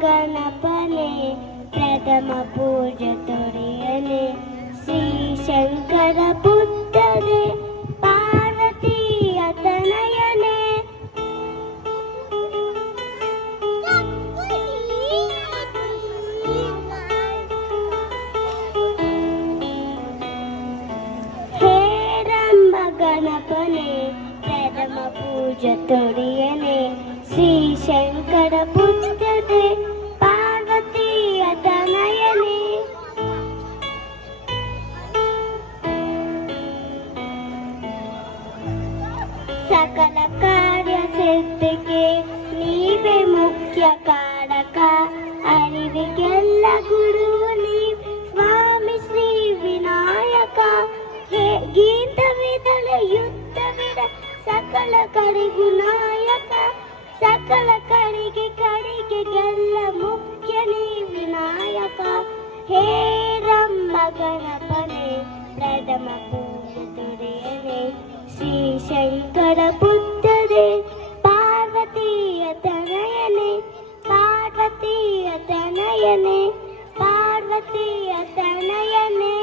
ಗಣಪನೆ ಪ್ರಥಮ ಪೂಜೆ ತೊರೆಯನೆ ಶ್ರೀ ಶಂಕರ ಪುತ್ರನೆ ಪಾರ್ವತಿಯ ತನಯನೆ ಹೇ ರಂಭ ಗಣಪನೆ ಪ್ರಥಮ ಪೂಜೆ ತೊರೆಯನೆ ಶ್ರೀ ಶಂಕರ ಪುತ್ರನೆ ಪಾರ್ವತಿಯ ತನಯನೆ ಸಕಲ ಕಾರ್ಯ ಸಿದ್ಧಿಗೆ ನೀವೇ ಮುಖ್ಯ ಕಾರಕ ಅರಿವಿಗೆಲ್ಲ ಗುರು ನೀವ್ ಸ್ವಾಮಿ ಶ್ರೀ ವಿನಾಯಕ ಗೀತವಿದಳ ಯುದ್ಧವಿದ ಸಕಲ ಕಡೆಗೂ ನಾಯಕ ಸಕಲ ಕಡೆಗೆಲ್ಲ ಮುಖ್ಯ ನೀ ವಿನಾಯಕ ಹೇ ರಂಭ ಗಣಪನೆ ಪ್ರಥಮ ಪೂಜೆ ತೊರೆಯನೆ ಶ್ರೀ ಶಂಕರ ಪುತ್ರನೆ ಪಾರ್ವತಿಯ ತನಯನೆ ಪಾರ್ವತಿಯ ತನಯನೆ ಪಾರ್ವತಿಯ ತನಯನೆ